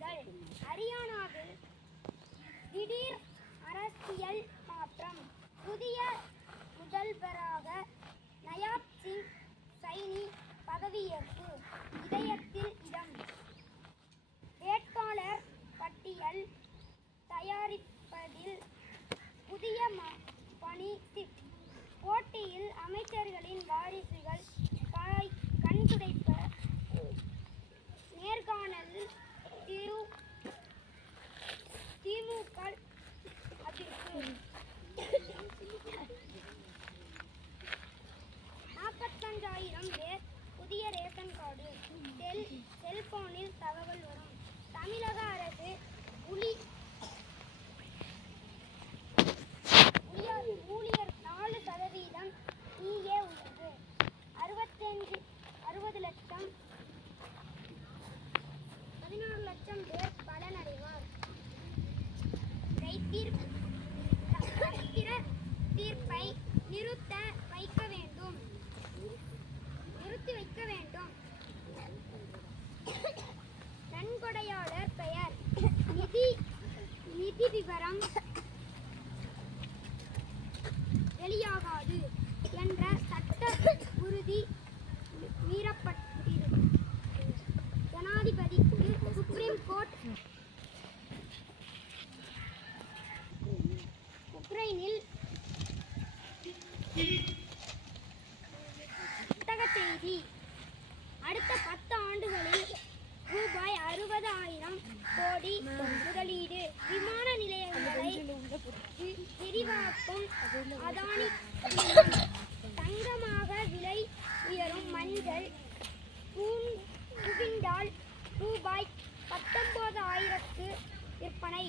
செய்திகள். ஹரியானாவில் திடீர் அரசியல் மாற்றம். புதிய முதல்வராக நயாப் சிங் சைனி பதவியேற்பு. இதயத்தில் இடம். வேட்பாளர் பட்டியல் தயாரிப்பதில் புதிய பணி. போட்டியில் அமைச்சர்களின் வாரிசுகள் கண்துடைப்பு. நேர்காணலில் திமுக அதிர்ப்பு. 45,000 பேர் புதிய ரேஷன் கார்டு. செல்போனில் தகவல் வரும். தமிழக அரசு ஊழியர் 4% இங்கே உள்ளது. 60 லட்சம் 16 லட்சம் பேர் பலனடைவார். தீர்ப்பை நிறுத்தி வைக்க வேண்டும். நன்கொடையாளர் பெயர், நிதி விவரம் வெளியாகாது என்ற சட்ட உறுதி மீறப்பட்டிருக்கும். ஜனாதிபதிக்கு சுப்ரீம் கோர்ட். உக்ரைனில் செய்தி. அடுத்த 10 ஆண்டுகளில் ரூபாய் 60,000 கோடி முதலீடு. விமான நிலையங்களை விரிவாக்கும். அதானி தங்கமாக விலை உயரும். மஞ்சள் குவிண்டால் ரூபாய் 19,000 விற்பனை.